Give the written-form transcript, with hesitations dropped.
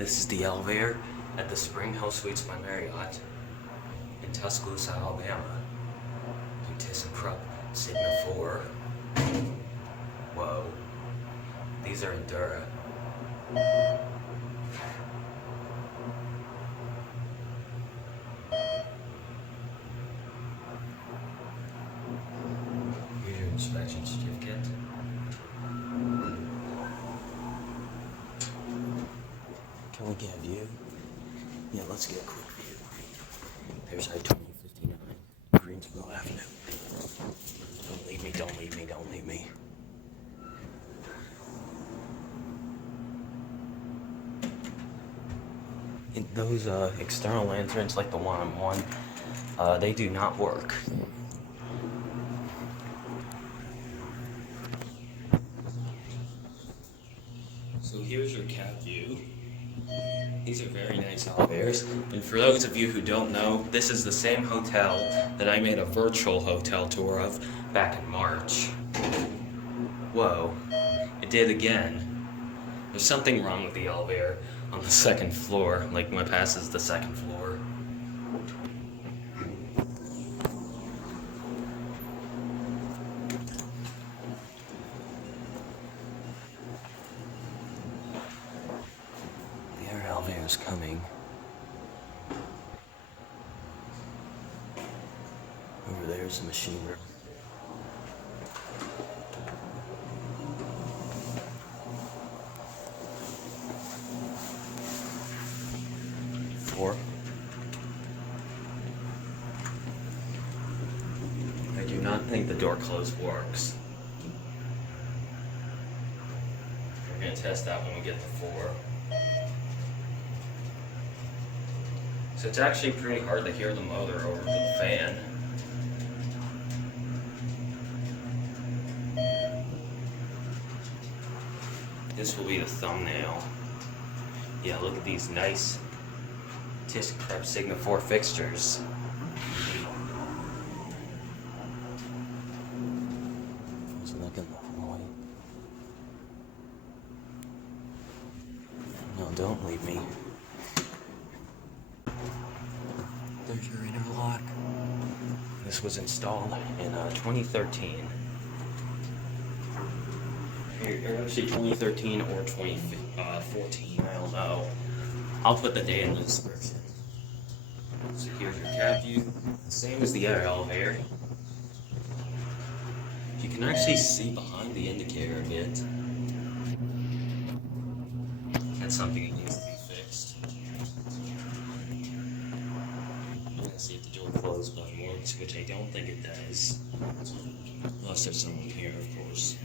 This is the elevator at the SpringHill Suites by Marriott in Tuscaloosa, Alabama. ThyssenKrupp Signa4. Whoa. These are Endura. Here's your inspection certificate. Can we get a view? Yeah, let's get a quick view. There's I-2059, Greensboro Avenue. Don't leave me, don't leave me, don't leave me. Those external lanterns, like the one I'm on, they do not work. So here's your cab view. These are very nice elevators. And for those of you who don't know, this is the same hotel that I made a virtual hotel tour of back in March. Whoa, it did again. There's something wrong with the elevator on the second floor, like when it passes the second floor. The air elevator is coming. Over there's the machine room. I do not think the door close works. We're going to test that when we get to 4. So it's actually pretty hard to hear the motor over the fan. This will be the thumbnail. Yeah, look at these nice ThyssenKrupp Signa4 fixtures. Just looking the way. No, don't leave me. There's your interlock. This was installed in 2013. Or actually 2013 or 2014, I don't know. I'll put the date in the description. So here's your cab view, same as the other elevator. You can actually see behind the indicator a bit. That's something that needs to be fixed. I'm gonna see if the door closed button works, which I don't think it does. Unless there's someone here, of course.